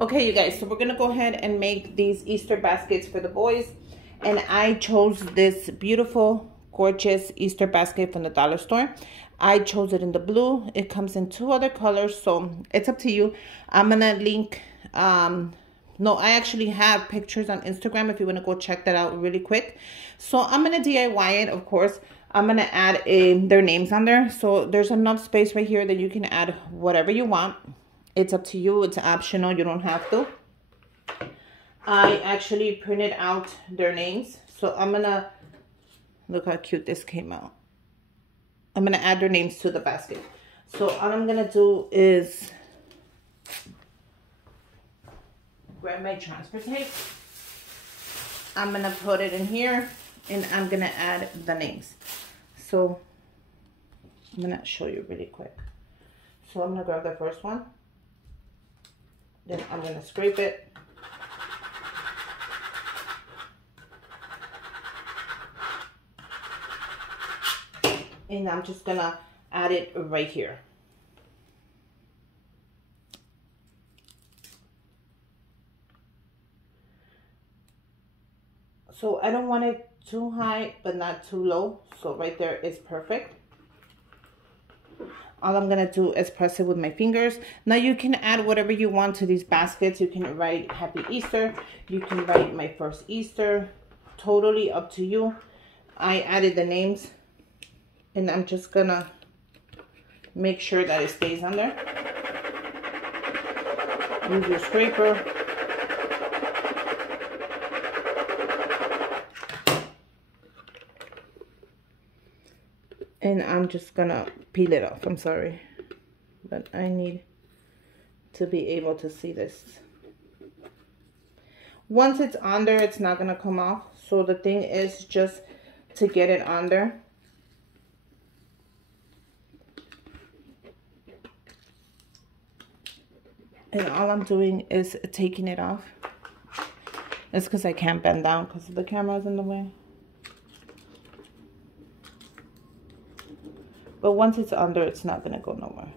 Okay, you guys, so we're gonna go ahead and make these Easter baskets for the boys. And I chose this beautiful, gorgeous Easter basket from the dollar store. I chose it in the blue. It comes in 2 other colors, so it's up to you. I'm gonna link, no, I actually have pictures on Instagram if you wanna go check that out really quick. So I'm gonna DIY it, of course. I'm gonna add their names on there. So there's enough space right here that you can add whatever you want. It's up to you. It's optional. You don't have to. I actually printed out their names. So I'm going to, look how cute this came out. I'm going to add their names to the basket. So all I'm going to do is grab my transfer tape. I'm going to put it in here and I'm going to add the names. So I'm going to show you really quick. So I'm going to grab the first one. Then I'm going to scrape it. And I'm just going to add it right here. So I don't want it too high, but not too low. So right there is perfect. All I'm going to do is press it with my fingers. Now you can add whatever you want to these baskets. You can write Happy Easter. You can write My First Easter. Totally up to you. I added the names. And I'm just going to make sure that it stays on there. Use your scraper. And I'm just gonna peel it off. I'm sorry, but I need to be able to see this. Once it's on there, it's not gonna come off. So the thing is just to get it on there. And all I'm doing is taking it off. It's because I can't bend down because the camera's in the way. But once it's under, it's not going to go nowhere.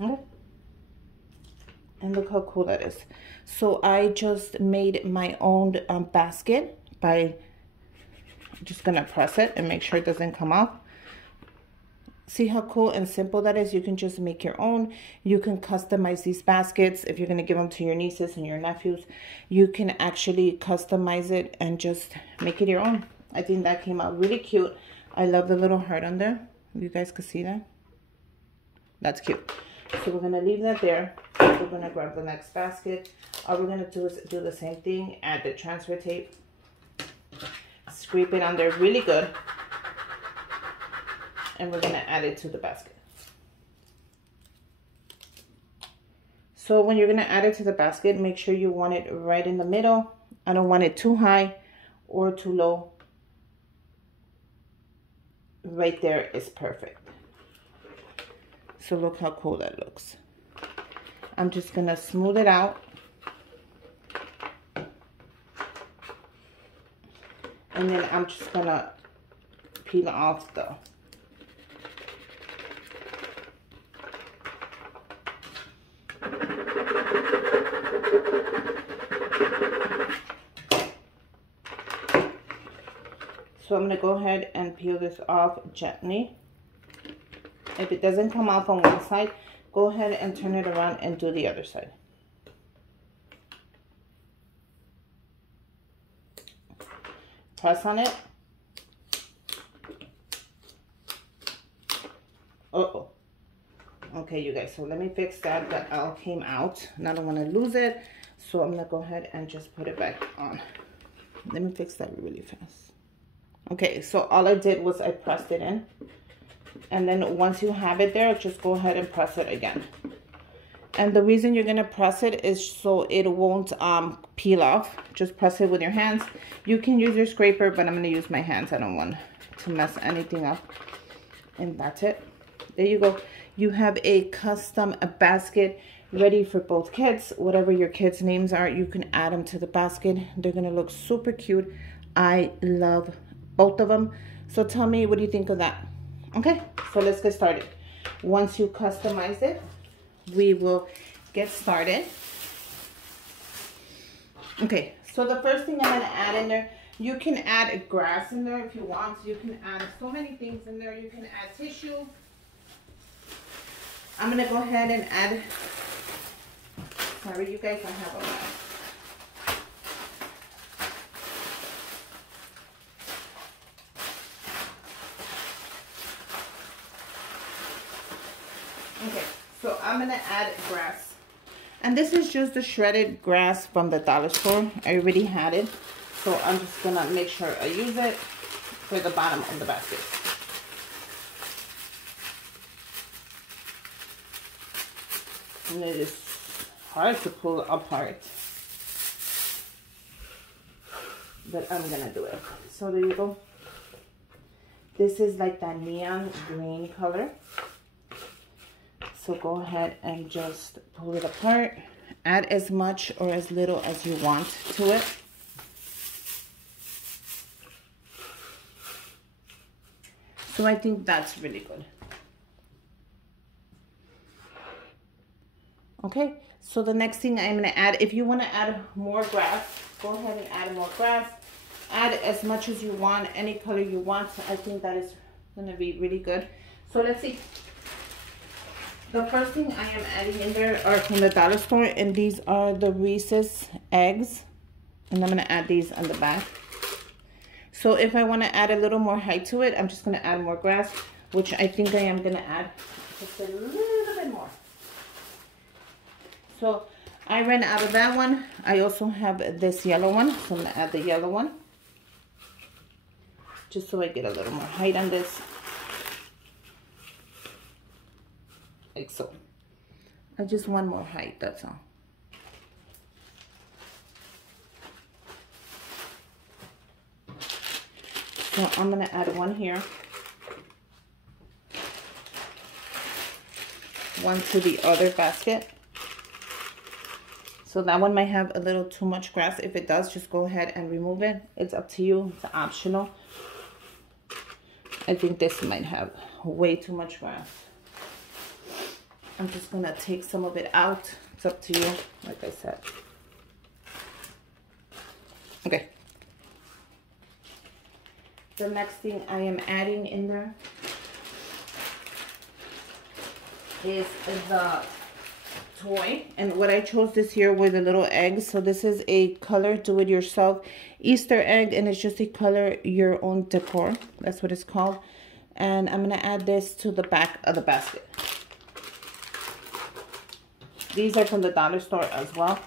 Okay. And look how cool that is. So I just made my own basket by just going to press it and make sure it doesn't come off. See how cool and simple that is? You can just make your own. You can customize these baskets. If you're going to give them to your nieces and your nephews, you can actually customize it and just make it your own. I think that came out really cute. I love the little heart on there. You guys can see that? That's cute. So we're going to leave that there. We're going to grab the next basket. All we're going to do is do the same thing. Add the transfer tape. Scrape it on there really good. And we're going to add it to the basket. So when you're going to add it to the basket, make sure you want it right in the middle. I don't want it too high or too low. Right there is perfect. So look how cool that looks. I'm just going to smooth it out. And then I'm just going to peel off the So I'm going to go ahead and peel this off gently. If it doesn't come off on one side, go ahead and turn it around and do the other side. Press on it. Uh-oh. Okay, you guys, so let me fix that. That all came out and I don't want to lose it. So I'm going to go ahead and just put it back on. Let me fix that really fast. Okay, so all I did was I pressed it in. And then once you have it there, just go ahead and press it again. And the reason you're going to press it is so it won't peel off. Just press it with your hands. You can use your scraper, but I'm going to use my hands. I don't want to mess anything up. And that's it. There you go. You have a custom basket ready for both kids. Whatever your kids' names are, you can add them to the basket. They're going to look super cute. I love both of them. So tell me, what do you think of that? Okay, so let's get started. Once you customize it, we will get started. Okay, so the first thing I'm gonna add in there, you can add grass in there if you want. You can add so many things in there. You can add tissue. I'm gonna go ahead and add, sorry you guys, I have a lot. Okay, so I'm gonna add grass. And this is just the shredded grass from the dollar store. I already had it. So I'm just gonna make sure I use it for the bottom of the basket. And it is hard to pull apart, but I'm gonna do it. So there you go. This is like that neon green color. So go ahead and just pull it apart. Add as much or as little as you want to it. So I think that's really good. Okay, so the next thing I'm gonna add, if you wanna add more grass, go ahead and add more grass. Add as much as you want, any color you want. I think that is gonna be really good. So let's see. The first thing I am adding in there are from the dollar store, and these are the Reese's eggs. And I'm gonna add these on the back. So if I wanna add a little more height to it, I'm just gonna add more grass, which I think I am gonna add just a little bit more. So I ran out of that one. I also have this yellow one, so I'm gonna add the yellow one. Just so I get a little more height on this. Like so. I just want more height, that's all. So I'm gonna add one here. One to the other basket. So that one might have a little too much grass. If it does, just go ahead and remove it. It's up to you, it's optional. I think this might have way too much grass. I'm just gonna take some of it out. It's up to you, like I said. Okay. The next thing I am adding in there is the toy, and what I chose this here were the little eggs. So this is a color do-it-yourself Easter egg, and it's just a color your own decor. That's what it's called. And I'm gonna add this to the back of the basket. These are from the dollar store as well.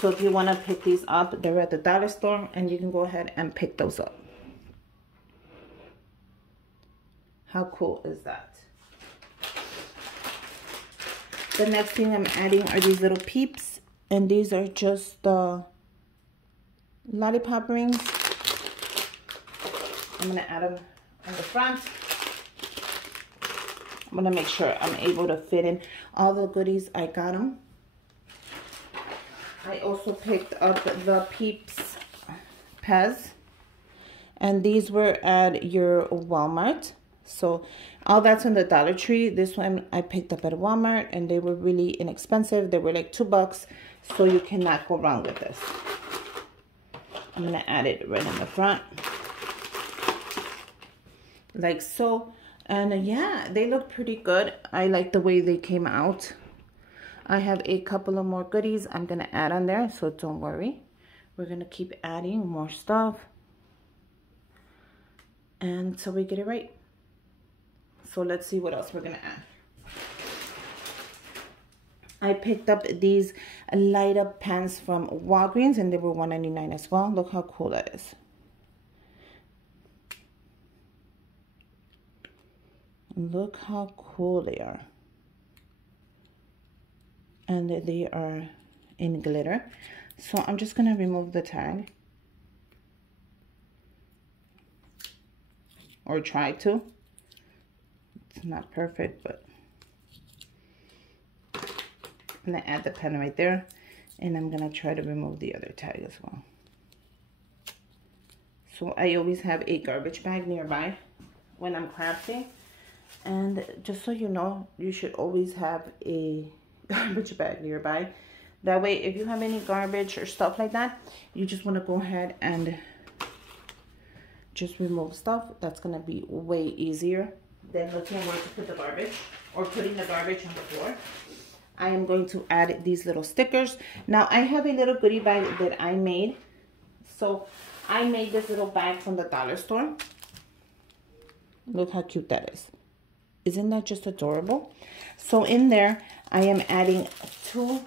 So if you want to pick these up, they're at the dollar store, and you can go ahead and pick those up. How cool is that? The next thing I'm adding are these little peeps, and these are just the lollipop rings. I'm gonna add them on the front. I'm gonna make sure I'm able to fit in all the goodies. I got them. I also picked up the Peeps Pez, and these were at your Walmart. So all that's in the Dollar Tree. This one I picked up at Walmart, and they were really inexpensive. They were like $2, so you cannot go wrong with this. I'm gonna add it right in the front, like so. And yeah, they look pretty good. I like the way they came out. I have a couple of more goodies I'm gonna add on there, so don't worry. We're gonna keep adding more stuff until we get it right. So let's see what else we're gonna add. I picked up these light up pants from Walgreens, and they were $1.99 as well. Look how cool that is. Look how cool they are. And they are in glitter. So I'm just gonna remove the tag, or try to. It's not perfect, but I'm gonna add the pen right there, and I'm gonna try to remove the other tag as well. So I always have a garbage bag nearby when I'm crafting. And just so you know, you should always have a garbage bag nearby. That way, if you have any garbage or stuff like that, you just want to go ahead and just remove stuff. That's going to be way easier than looking where to put the garbage or putting the garbage on the floor. I am going to add these little stickers. Now, I have a little goodie bag that I made. So, I made this little bag from the dollar store. Look how cute that is. Isn't that just adorable? So, in there, I am adding 2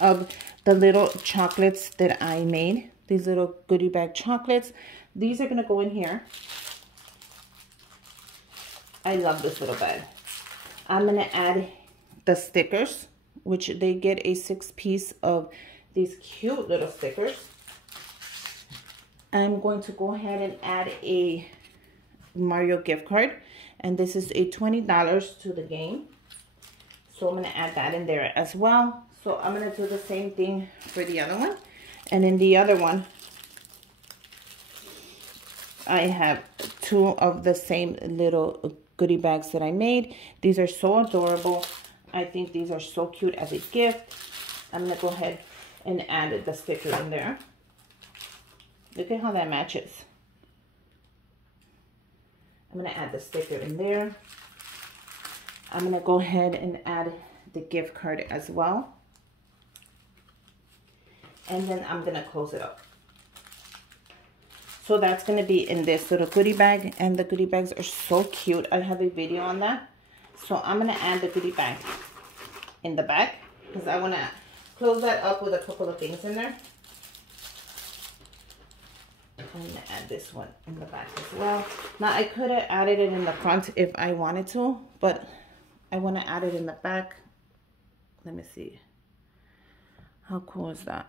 of the little chocolates that I made. These little goodie bag chocolates. These are going to go in here. I love this little bag. I'm going to add the stickers, which they get a 6-piece of these cute little stickers. I'm going to go ahead and add a Mario gift card. And this is a $20 to the game. So I'm going to add that in there as well. So I'm going to do the same thing for the other one. And in the other one, I have 2 of the same little goodie bags that I made. These are so adorable. I think these are so cute as a gift. I'm going to go ahead and add the sticker in there. Look at how that matches. I'm going to add the sticker in there. I'm going to go ahead and add the gift card as well. And then I'm going to close it up. So that's going to be in this little goodie bag. And the goodie bags are so cute. I have a video on that. So I'm going to add the goodie bag in the back, because I want to close that up with a couple of things in there. I'm going to add this one in the back as well. Now, I could have added it in the front if I wanted to, but I want to add it in the back. Let me see. How cool is that?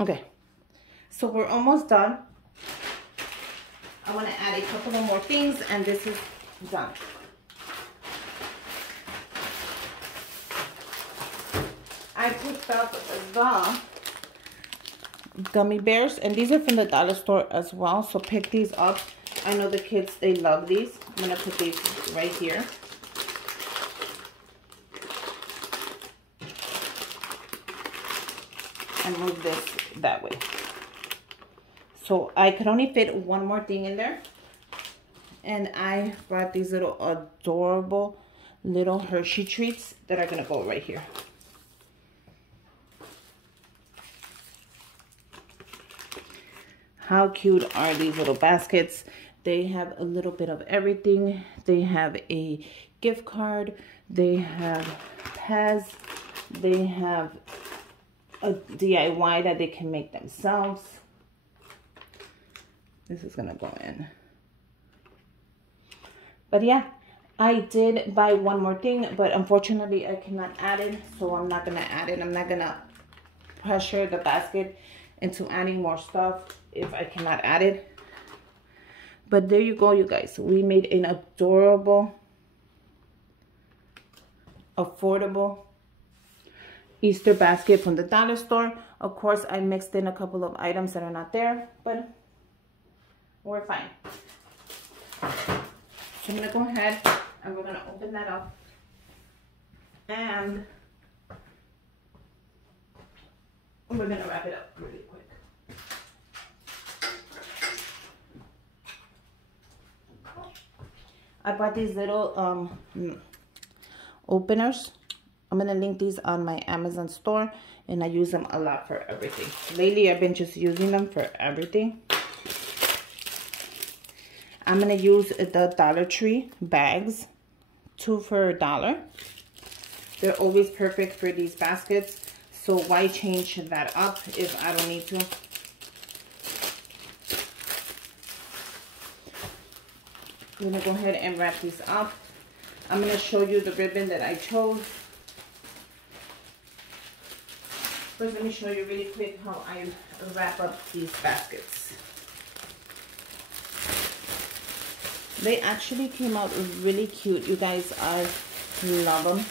Okay, so we're almost done. I want to add a couple of more things, and this is done. I picked up the gummy bears, and these are from the dollar store as well, so pick these up. I know the kids, they love these. I'm going to put these right here. And move this that way. So I could only fit one more thing in there. And I brought these little adorable little Hershey treats that are going to go right here. How cute are these little baskets? They have a little bit of everything. They have a gift card. They have pads. They have a DIY that they can make themselves. This is gonna go in. But yeah, I did buy one more thing, but unfortunately I cannot add it, so I'm not gonna add it. I'm not gonna pressure the basket into adding more stuff if I cannot add it. But there you go, you guys. We made an adorable, affordable Easter basket from the dollar store. Of course, I mixed in a couple of items that are not there, but we're fine. So I'm gonna go ahead and we're gonna open that up, and we're gonna wrap it up really quick. I bought these little openers. I'm going to link these on my Amazon store, and I use them a lot for everything. Lately, I've been just using them for everything. I'm going to use the Dollar Tree bags, 2 for $1. They're always perfect for these baskets, so why change that up if I don't need to? I'm going to go ahead and wrap these up. I'm going to show you the ribbon that I chose. First, let me show you really quick how I wrap up these baskets. They actually came out really cute, you guys. I love them.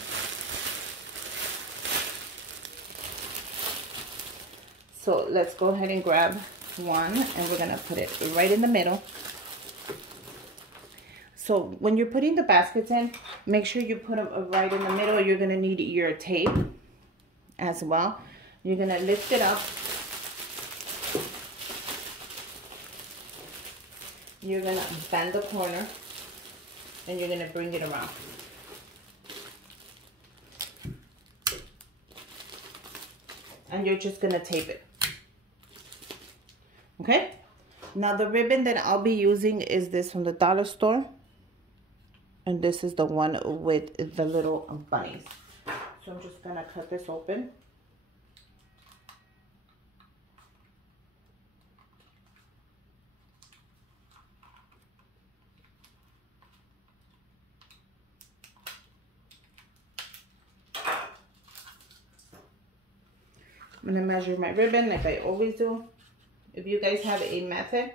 So let's go ahead and grab one, and we're gonna put it right in the middle. So when you're putting the baskets in, make sure you put them right in the middle. You're gonna need your tape as well. You're gonna lift it up. You're gonna bend the corner, and you're gonna bring it around. And you're just gonna tape it. Okay? Now the ribbon that I'll be using is this from the dollar store. And this is the one with the little bunnies. So I'm just gonna cut this open. I'm gonna measure my ribbon like I always do. If you guys have a method,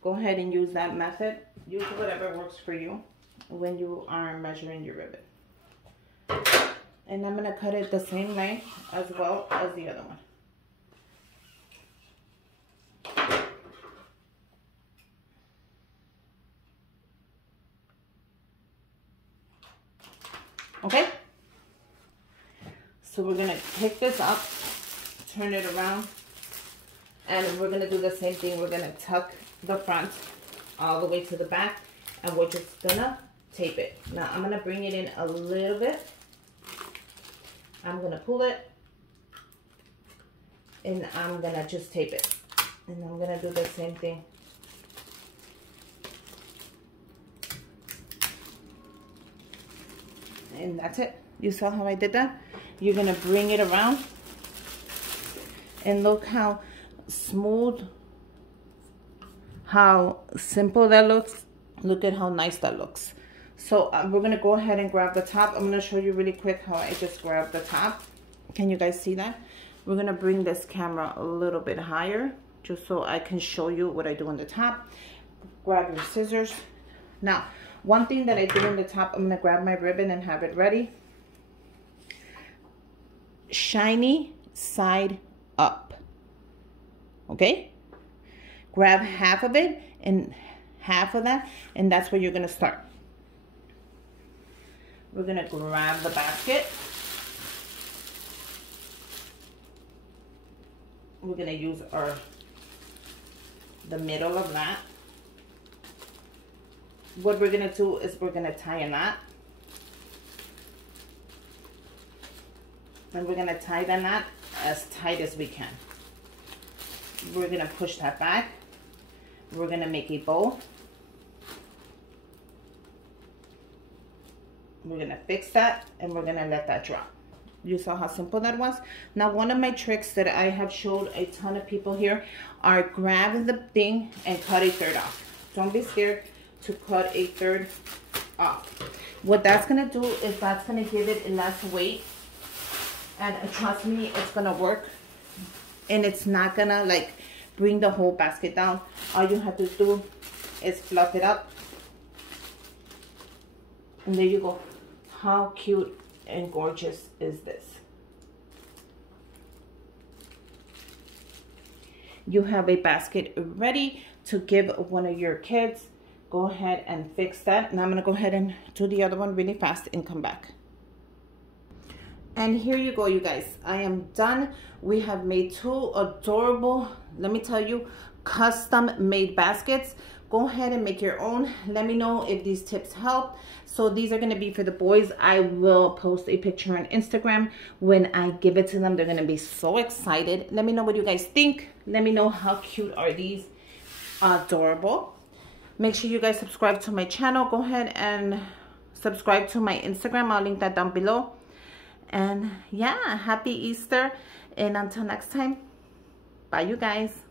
go ahead and use that method. Use whatever works for you when you are measuring your ribbon. And I'm gonna cut it the same length as well as the other one. Okay? So we're gonna pick this up, turn it around, and we're gonna do the same thing. We're gonna tuck the front all the way to the back, and we're just gonna tape it. Now I'm gonna bring it in a little bit. I'm gonna pull it, and I'm gonna just tape it. And I'm gonna do the same thing. And that's it. You saw how I did that? You're gonna bring it around, and look how smooth, how simple that looks. Look at how nice that looks. So we're gonna go ahead and grab the top. I'm gonna show you really quick how I just grabbed the top. Can you guys see that? We're gonna bring this camera a little bit higher just so I can show you what I do on the top. Grab your scissors. Now, one thing that I do on the top, I'm gonna grab my ribbon and have it ready. Shiny side up. Okay? Grab half of it and half of that, and that's where you're gonna start. We're gonna grab the basket. We're gonna use the middle of that. What we're gonna do is we're gonna tie a knot. And we're gonna tie the knot as tight as we can. We're gonna push that back. We're gonna make a bow. We're gonna fix that, and we're gonna let that drop. You saw how simple that was? Now, one of my tricks that I have showed a ton of people here are grab the thing and cut a third off. Don't be scared to cut a third off. What that's gonna do is that's gonna give it less weight, and trust me, it's gonna work, and it's not gonna like bring the whole basket down. All you have to do is fluff it up, and there you go. How cute and gorgeous is this? You have a basket ready to give one of your kids. Go ahead and fix that. And I'm gonna go ahead and do the other one really fast and come back. And here you go, you guys. I am done. We have made two adorable, let me tell you, custom made baskets. Go ahead and make your own. Let me know if these tips help. So these are gonna be for the boys. I will post a picture on Instagram when I give it to them. They're gonna be so excited. Let me know what you guys think. Let me know how cute are these. Adorable. Make sure you guys subscribe to my channel. Go ahead and subscribe to my Instagram. I'll link that down below. And yeah, happy Easter. And until next time, bye you guys.